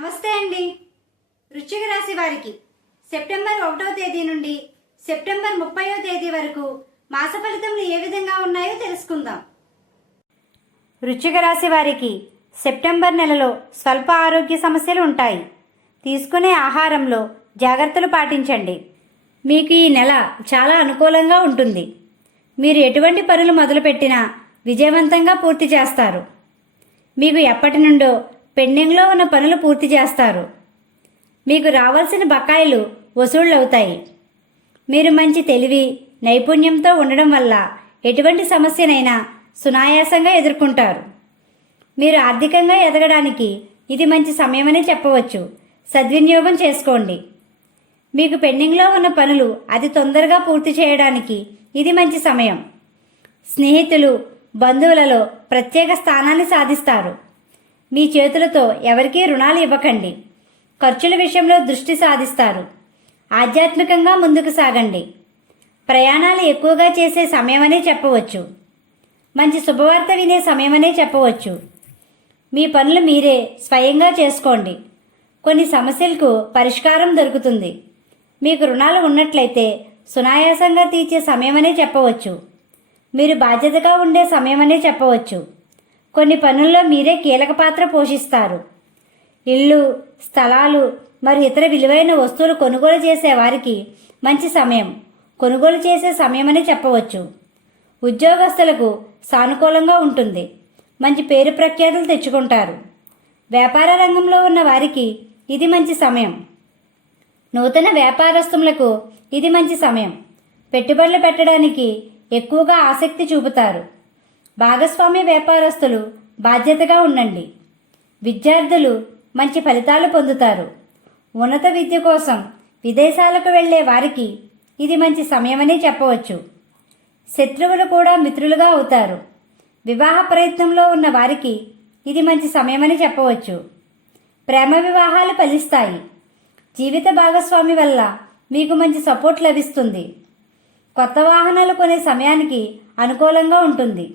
నమస్తే అండి. వృశ్చిక రాశి వారికి సెప్టెంబర్ ఒకటో తేదీ నుండి సెప్టెంబర్ ముప్పయో తేదీ వరకు మాస ఫలితములు ఏ విధంగా ఉన్నాయో తెలుసుకుందాం. వృశ్చిక రాశి వారికి సెప్టెంబర్ నెలలో స్వల్ప ఆరోగ్య సమస్యలు ఉంటాయి. తీసుకునే ఆహారంలో జాగ్రత్తలు పాటించండి. మీకు ఈ నెల చాలా అనుకూలంగా ఉంటుంది. మీరు ఎటువంటి పనులు మొదలుపెట్టినా విజయవంతంగా పూర్తి చేస్తారు. మీకు ఎప్పటి నుండో పెండింగ్లో ఉన్న పనులు పూర్తి చేస్తారు. మీకు రావాల్సిన బకాయిలు వసూళ్ళవుతాయి. మీరు మంచి తెలివి నైపుణ్యంతో ఉండడం వల్ల ఎటువంటి సమస్యనైనా సునాయాసంగా ఎదుర్కొంటారు. మీరు ఆర్థికంగా ఎదగడానికి ఇది మంచి సమయమని చెప్పవచ్చు. సద్వినియోగం చేసుకోండి. మీకు పెండింగ్లో ఉన్న పనులు అతి తొందరగా పూర్తి చేయడానికి ఇది మంచి సమయం. స్నేహితులు బంధువులలో ప్రత్యేక స్థానాన్ని సాధిస్తారు. మీ చేతులతో ఎవరికీ రుణాలు ఇవ్వకండి. ఖర్చుల విషయంలో దృష్టి సాధిస్తారు. ఆధ్యాత్మికంగా ముందుకు సాగండి. ప్రయాణాలు ఎక్కువగా చేసే సమయమనే చెప్పవచ్చు. మంచి శుభవార్త వినే సమయమనే చెప్పవచ్చు. మీ పనులు మీరే స్వయంగా చేసుకోండి. కొన్ని సమస్యలకు పరిష్కారం దొరుకుతుంది. మీకు రుణాలు ఉన్నట్లయితే సునాయాసంగా తీర్చే సమయమనే చెప్పవచ్చు. మీరు బాధ్యతగా ఉండే సమయమనే చెప్పవచ్చు. కొన్ని పనుల్లో మీరే కీలక పాత్ర పోషిస్తారు. ఇల్లు స్థలాలు మరియు ఇతర విలువైన వస్తువులు కొనుగోలు చేసే వారికి మంచి సమయం. కొనుగోలు చేసే సమయమని చెప్పవచ్చు. ఉద్యోగస్తులకు సానుకూలంగా ఉంటుంది. మంచి పేరు ప్రఖ్యాతులు తెచ్చుకుంటారు. వ్యాపార రంగంలో ఉన్న వారికి ఇది మంచి సమయం. నూతన వ్యాపారస్తులకు ఇది మంచి సమయం. పెట్టుబడులు పెట్టడానికి ఎక్కువగా ఆసక్తి చూపుతారు. భాగస్వామ్య వ్యాపారస్తులు బాధ్యతగా ఉండండి. విద్యార్థులు మంచి ఫలితాలు పొందుతారు. ఉన్నత విద్య కోసం విదేశాలకు వెళ్ళే వారికి ఇది మంచి సమయమని చెప్పవచ్చు. శత్రువులు కూడా మిత్రులుగా అవుతారు. వివాహ ప్రయత్నంలో ఉన్న వారికి ఇది మంచి సమయమని చెప్పవచ్చు. ప్రేమ వివాహాలు ఫలిస్తాయి. జీవిత భాగస్వామి వల్ల మీకు మంచి సపోర్ట్ లభిస్తుంది. కొత్త వాహనాలు కొనే సమయానికి అనుకూలంగా ఉంటుంది.